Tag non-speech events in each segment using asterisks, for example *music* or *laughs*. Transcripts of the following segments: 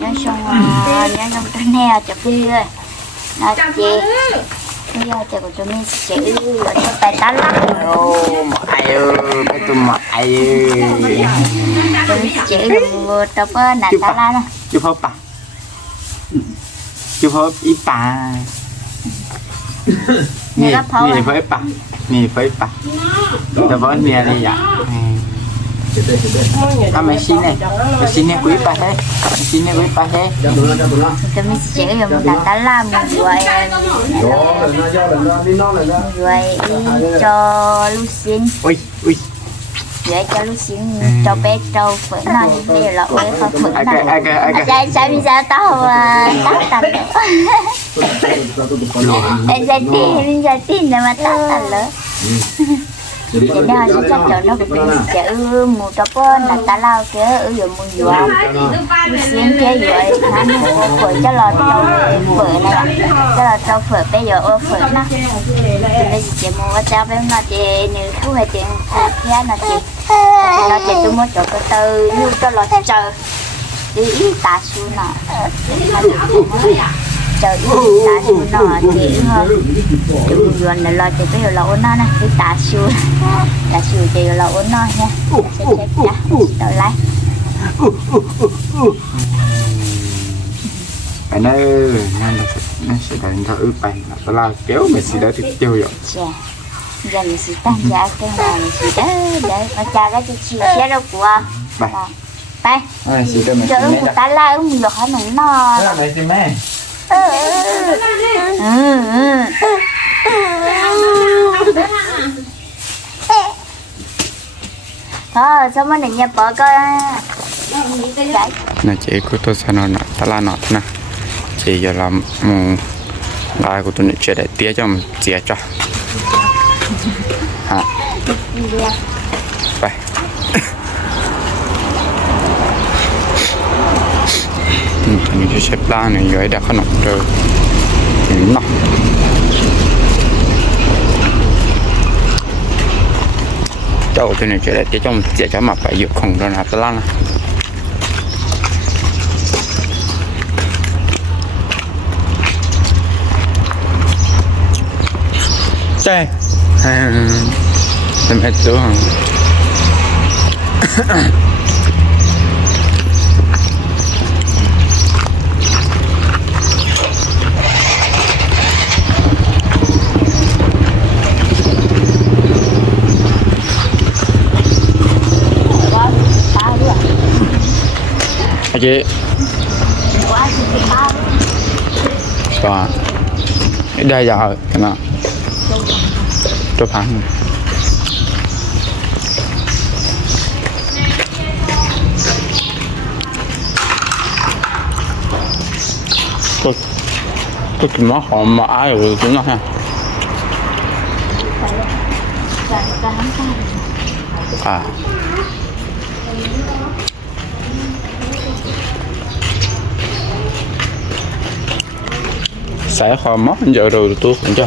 nhân xong à nhân xong cái nè chụp đi rồi nó chị bây giờ chị của chúng mình chữ ở trong tay tá lắm. Ô mãi ơi cái tụi mình chữ vừa tập nãy tá la nó chú hốp à? Chú hốp ít bà nè nè với bà nè với bà tao với nè đi dạ thế mày xin này. Quý bà thế chúng mình chữ rồi mình đặt tá la mình gọi gọi cho Lucin ui ui. Vậy cho Lucin cho bé trâu phải nói bây giờ là ôi cái ai cái Saya saya bisa tahu ah, tak tak. Eh jadi jadi nama tak tak lo. Jadi harus cakap nó cũng ư mù cho con là ta lao kia ư giờ mù dùa xin kia rồi hắn mua phở cho lò trâu phở này. Cho lò trâu phở bây giờ ô phở nó. Thì bây giờ chị mua cho bé nó chị? Nếu thu hồi tiền kia nó chị? Nó chị tôi mua chỗ cái từ như cho lò chờ đi tạ su nọ chờ ít tạ su nọ thì hơn. Chụp dùn là lo chị bây là ôn nó nè ít tạ su tạ su chị là ôn nó nha. Sẽ chết nha đợi lại nó nó nó sẽ nó sẽ đánh thở bài là tao lao kéo mày xí đó thì tiêu rồi giờ mình sẽ tăng giá cái này mình sẽ đỡ đỡ. Mà cha cái chị chia sẻ đâu của. Bài mày chờ của ta la ứng được hết mình no đó mày xí mẹ. ừ ừ thôi, sao mà này nhà bỏ coi. Nè, chị của tôi sao nó nọ, tao la nọ nè. Chị giờ làm ừ, một gái của tôi này chơi để tía cho mình chia cho. À vậy như chơi pla này rồi đã có nọ rồi thì nọ cháu tôi này chơi để cho mình chia cho mà phải dự không đó là tao la nè đây em hết số *coughs* hả Ba đứa. à chị Quá chị bị ba đứa. và đây giờ cái nào tôi phán tôi tôi chỉ mất họ mà ai rồi chúng nó ha. À. sẽ khó mất giờ rồi tôi cũng cho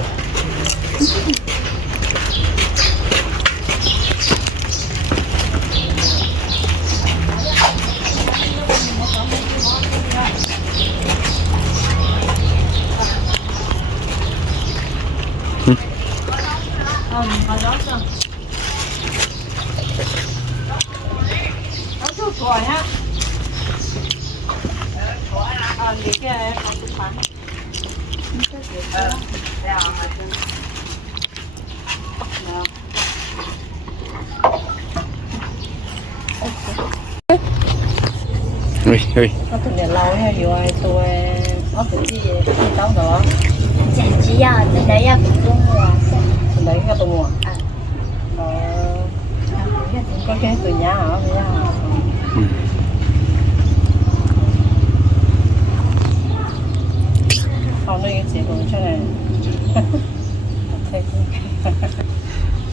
เทคนิค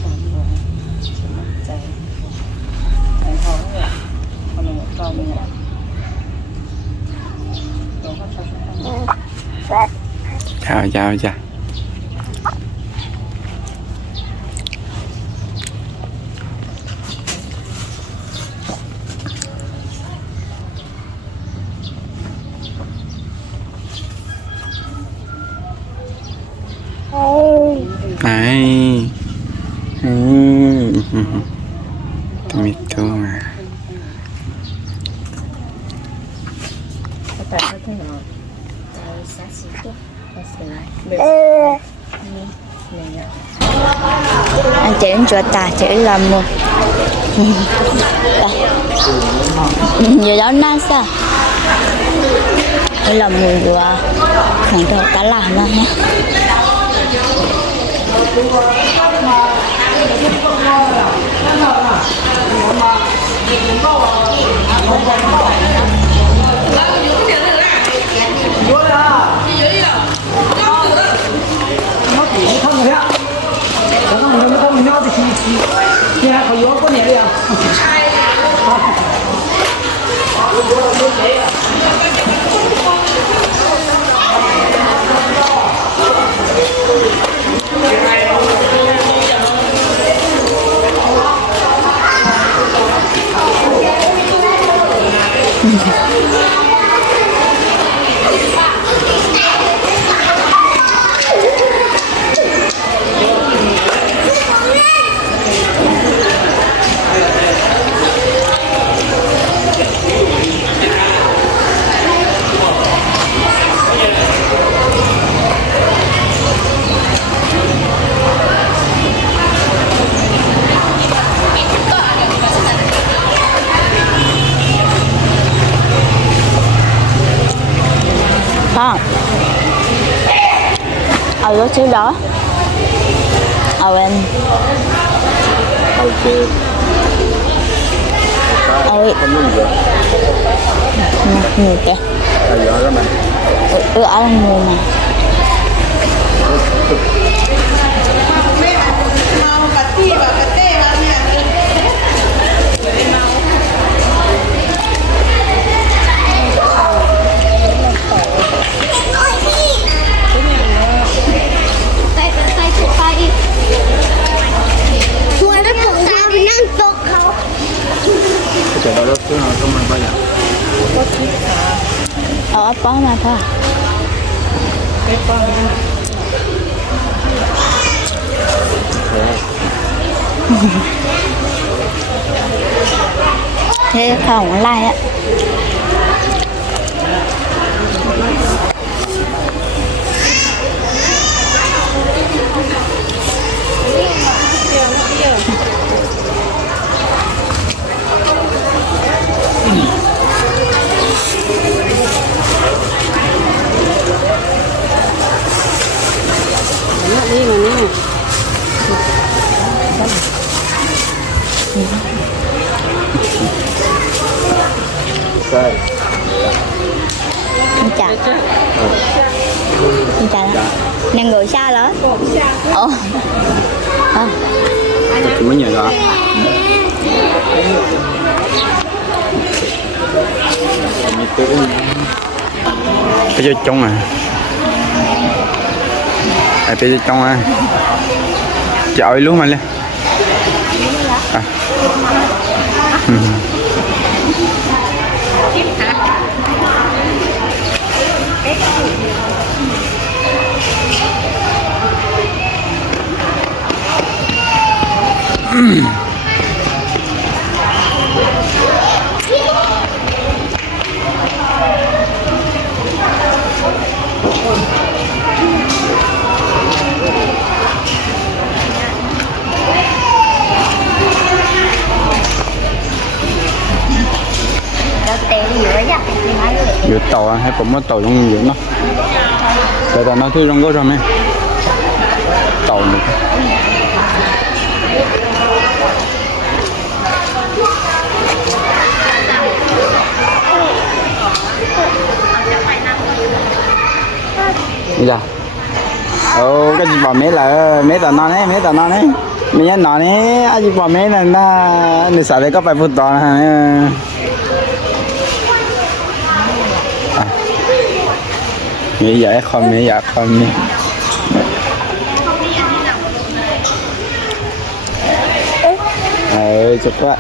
ความรวยสมัคใจท้องเนี่ยคนหนึ่งเราเนี่ยข้าวยาวจ้ะ làm một giờ đó na sao? Đây là mùi của khoảng đồ cá làm đó nhé 我看你们都瞄着手机，你还好油过年了？*laughs* Ơi, đó không mà bao giờ ở bó mà thôi. Thế không online á Anh chào Anh chào Nàng ngồi xa lắm Ồ Ờ Chị mới nhờ đó Cái gì trông à À cái cho trong à. Chợ luôn mà lên. À. Ừ. Đâu tàu à, hay cũng có tàu trong giữa nó Tại tàu nó thứ trong có rồi mẹ Tàu được Đi ra Ồ, cái gì bảo mấy là mấy tàu non ấy, mấy tàu non ấy Mình nhớ nói ấy, ai gì bảo mấy là nó Nửa xả đấy có phải phút tàu này nghĩ vậy không nghĩ vậy không nha. Ơi chụp quá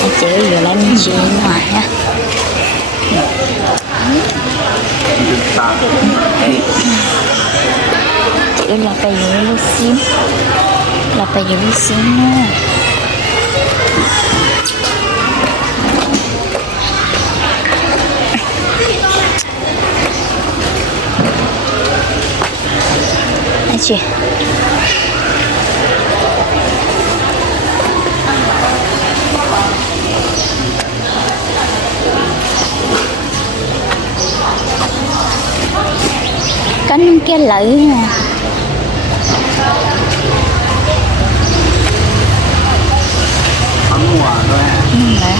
Anh chế vừa lấy miếng chế ngoài ha chữ là là phải giữ lúc nha Anh chị cánh cái lưỡi nè ấm mùa nhìn lại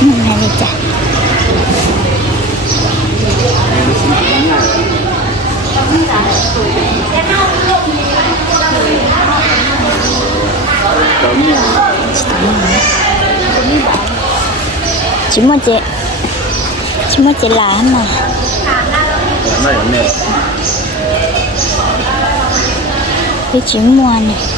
nhìn lại đi mùa chỉ một chị chỉ một chị lá mà cái chỉ mua này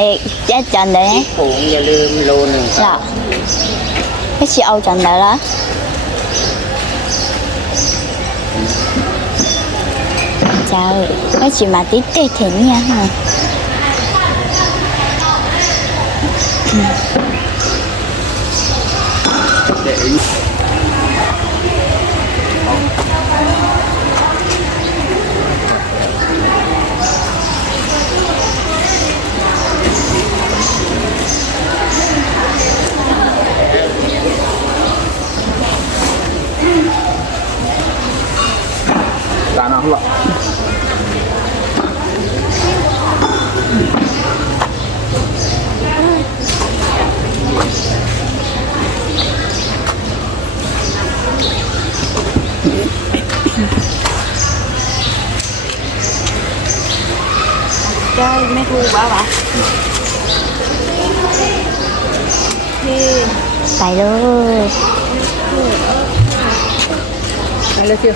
Ê, chắc chọn đấy ผมอย่าลืมโลหนึ่ง Dạ Cái chị Âu chọn đấy đó Trời Cái chị mà tí tê thế nha hả để Cả Chơi mấy bảo bà Thì Tại luôn Này là chưa?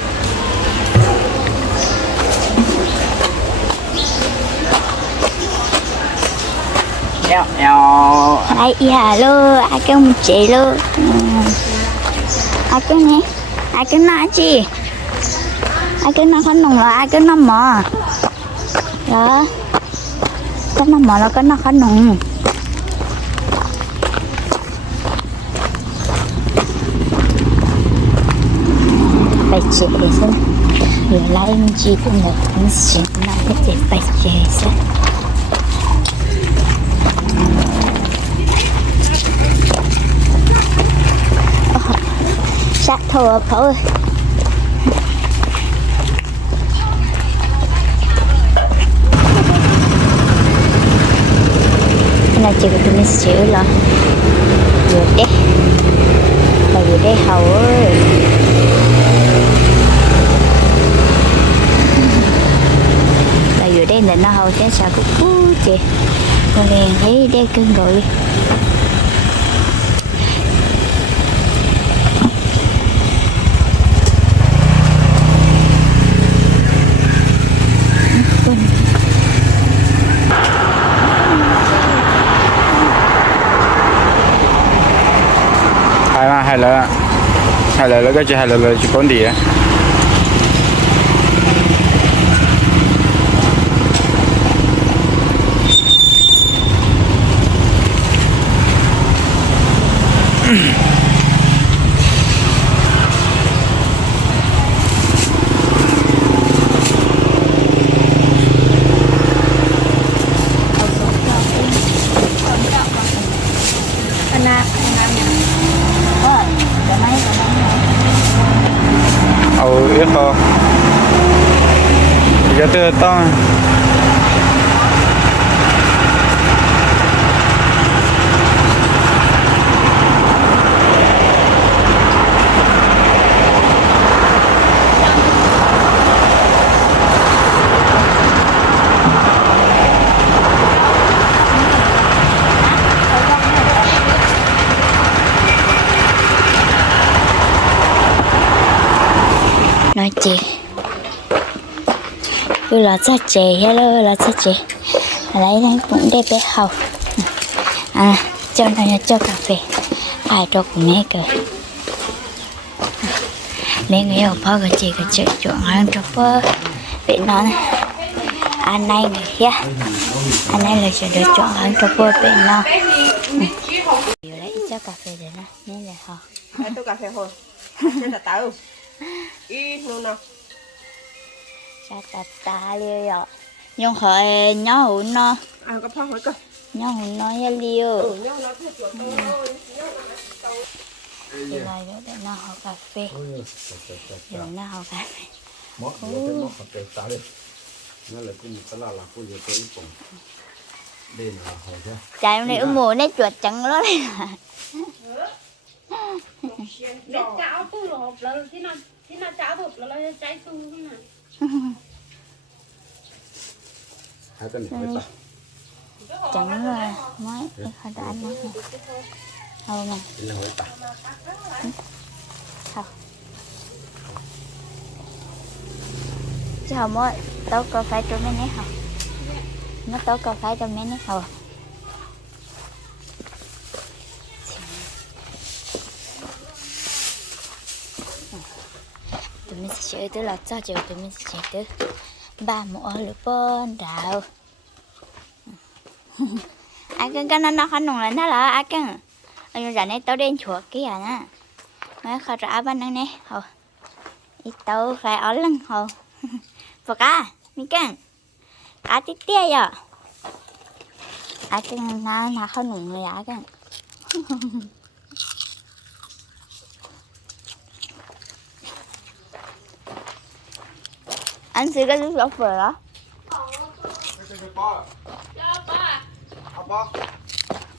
Eo Đây dạ luôn Ai kêu một luôn Ừ. Ai kêu nè Ai kêu nó chị Ai kêu nó khánh nồng là ai kêu nó mò Đó ต้องมาหมอแล้วก็นนะคะน้องไปเจ็บเลยซะเหลือไล่มัจีบเหนือทั้งเสียงไล่เจ็บไปเจ็บซะชัดโทรเขา có tụi mình xíu là vừa đấy là vừa đấy hầu ơi. Là vừa đây là nó hầu thế sao cũng cú chị con liền thấy đây cưng rồi quên hai mà hai là hai là cái chỉ hai là là chỉ con đi á Anna Anna Ờ, cái máy cái máy ừ ít thôi từ to nói chị. Yêu là cha chị hello, là cha chị lấy đang cũng đẹp bé học à cho nó cho cà phê. Ai cho cũng nghe cười nên người yêu phao cái chị cái chị chọn hơn cho phơ bị nó này anh này người kia anh này là sẽ được chọn hơn cho phơ bị nó. Ừ. Lấy cho cà phê để nó nên là họ tôi cà phê hồi. nên là tao. Ta ta liêu rồi nhưng họ nhớ hụn nó À có phao hỏi cơ. nhớ hụn nó ya liêu. Ừ, nhau nó theo chuột thôi. thì lại để nó học cà phê. Để nó học cà phê. Mất mất mất học từ ta đi nó là cũng phải là là cũng giờ tôi cũng đây là hồi chứ chạy hôm nay ủng mùa nó chuột trắng lắm เด็กจ้าตู้หลบแล้วที่น่าที่น่าจ้าหลบแล้วเราจะใจตู้น่ะ 하여튼 되겠 다. จังเลยไม่ไอ้ขดานมาให้เอามา 일로 오겠 다. ค่ะจะเอาหมดโต๊ะกาแฟจะไม่เนี้ให้เขาเม่โต๊ะกาแฟจะไม่เนี้ให้เา tụi mình sẽ chơi tới là cho chiều tụi mình sẽ chơi tới ba mùa lửa bơn đào ai cần cái nó nó không nồng là nó là ai cần anh giờ này tao đen chuột kia nè mấy khai trả bên đây nè hầu ít tao phải ở lưng hầu và cá mi cần cá tí tia giờ ai cần nó nó không nồng người ai cần anh sẽ có lúc đọc về đó.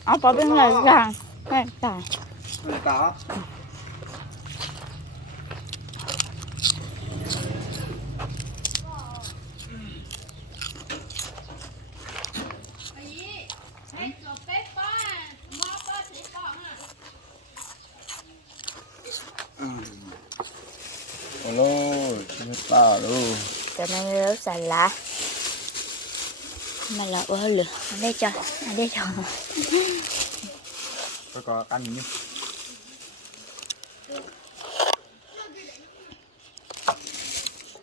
Ông có biết là rằng này tài cả alo chưa ta đâu cho nên lớp xà lá mà là ô lửa ở đây cho ở đây cho. Có có ăn nhỉ?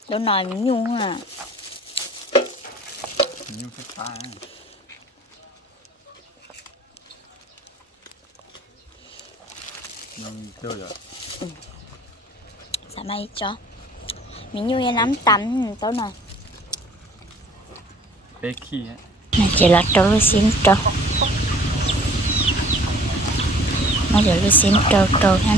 Đâu nồi miếng nhung à. Nhưng phải ta nhưng chưa rồi. Sao mày cho nhung em nắm tắm tối nồi bé khi á. Này chỉ là trâu xin trâu. Nó giờ xin trâu trâu ha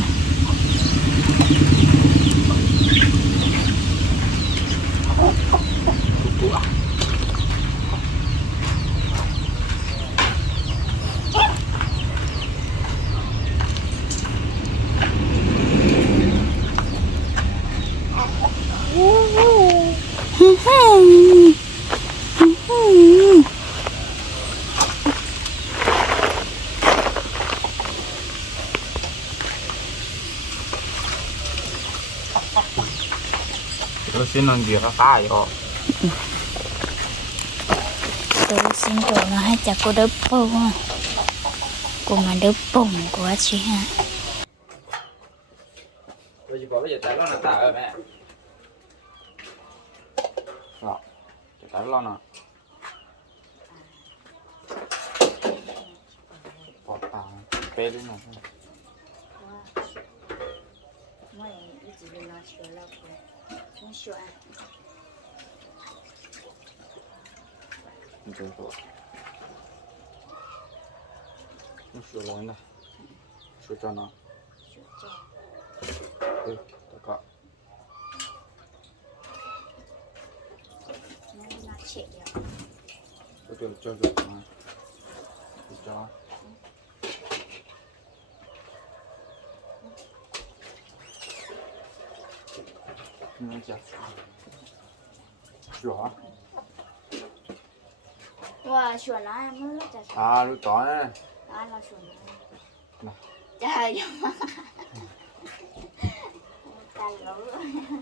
는위에가까이요 ตัวซิงโตนะให้จากกูเดิบปุ่งกูมาเดิบปุ่มกูว่าชิฮะเราจะบอกว่าอย่าแต่เราหน้าตาเออแม่หรอจะแต่เราหน้ปอดตาเป๊ะด้ยหน่อ rồi tại lo nè bỏ tao bé đi nè Rồi rồi. Nó sửa lỗi này. Sửa cho nó. Ừ, tất cả. chuyện được cho cho cho cho mà Thì cho nó chặt rõ và chuẩn nó em mới rất là à lúc đó nè đó là chuẩn Này. trời ơi ta lỗ mình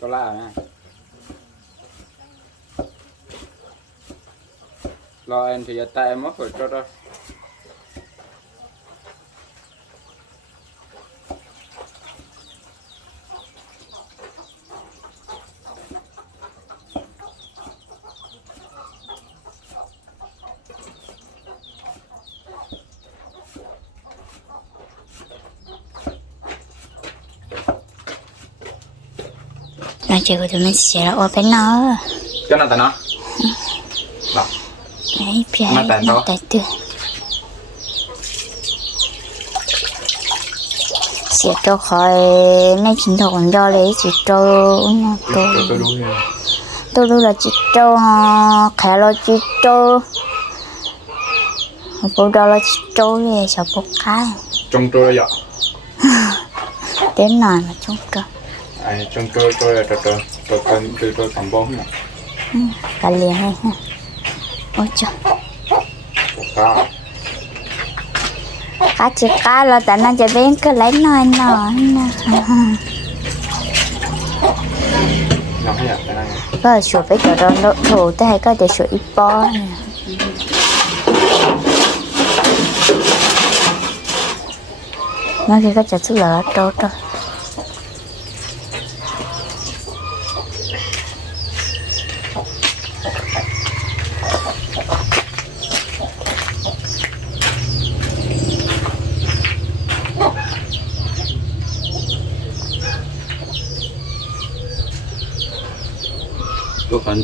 cho la nè lo em thì giờ tay em mất rồi cho đó nói chuyện của tụi mình sẽ là bên nó. Cho nó. Ta nó đấy bây Mà tại nó. tại từ sẽ cho khỏi mấy chính thức còn do lấy chỉ cho nó tôi tôi rồi. tôi là chỉ cho khá là chỉ cho bố đó là chỉ cho thì sao bố cái. Trong tôi là đến nào mà chúng cho ai trong tôi tôi là tôi tôi tôi cần tôi tôi cầm bóng nè cả liền hay ha. Ôi trời. Cá cá chỉ cá là tại nó chỉ bên cái lấy là cái này có sửa với chỗ đó nó thủ tới hay có để sửa ít bó nè nó kia có chặt sức lỡ trâu trâu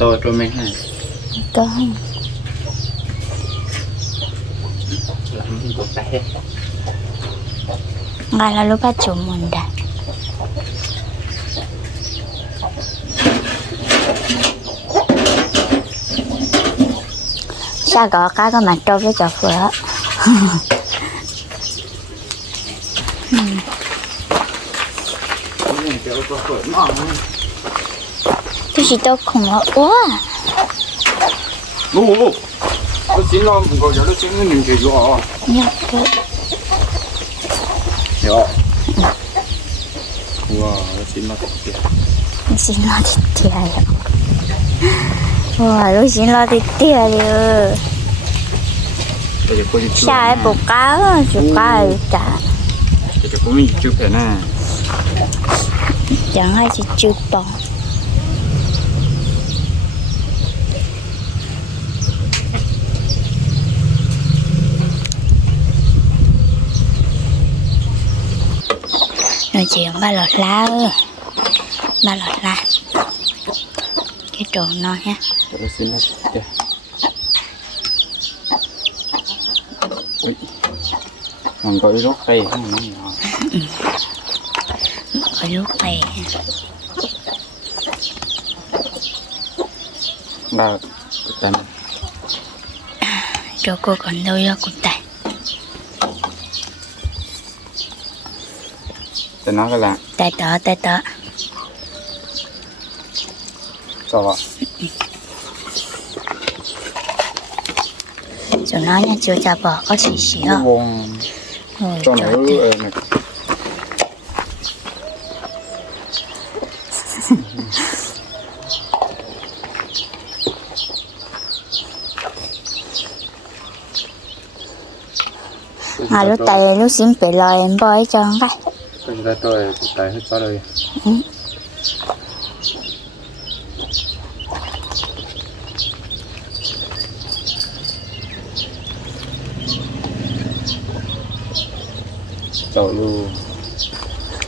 còn đồ cho mình này có làm gì có tay ngay là lúc bắt chủ mình đã sao có cá có mặt trâu với chợ phở tôi chỉ tôi không しとこのわโอ้โหลูกชิ้นเราผมก็จะลูกชิ้นหนึ่งเดียวอะにょくเดี๋ยวว้าวลูกชิ้นมาเต็เตียงろしんらでってやるよわろしんらでってやるเดี๋ยวกูจะช่วย下一步搞就搞一下แต่เดี๋ยวกูไมีจุ๊บแผ่หน้า chẳng ai chỉ chịu nói chuyện ba lọt lá ơi ba lọt lá. Cái trường non ha mình có rút tay không? Mình *laughs* có rút tay. Ba tầm rồi cô còn đâu ra cũng tay nó cái là tại tớ tại tớ cho vào rồi nó nha chưa cha bỏ có xì xì cái không vùng rồi cho cho nó tớ ờ, này à lúc tại lúc xin bị lời em bơi cho con cái Bây giờ tôi tại hết cho đây. Chậu luôn.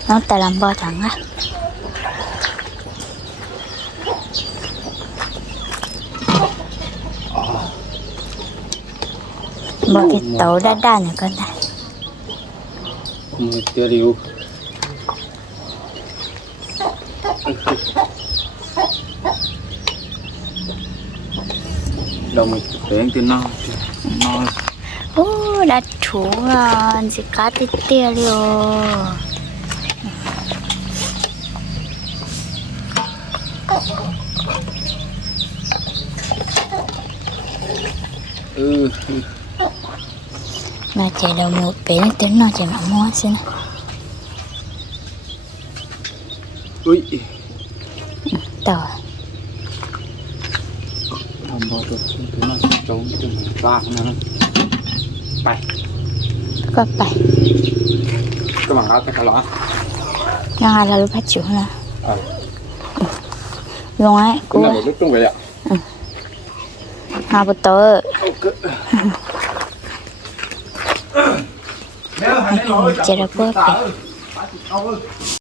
nó tại làm bơi thẳng á bơi cái tàu đa đa này con này Không tiêu liu. Đồng tiếng tiếng nó nó ô đã chủ rồi chỉ cá tít tia liều ừ mà chạy đầu một bé nó tính nó chạy mà mua xin ui. Tàu làm bao được tiếng nó trống tiếng nó vang nữa bay có bảy các bạn áo cái lọ nó là lúc bắt chủ nè ờ luôn ấy cũng cô là một lúc trong vậy ạ hai bữa tối nếu hành nó chạy ra bữa bé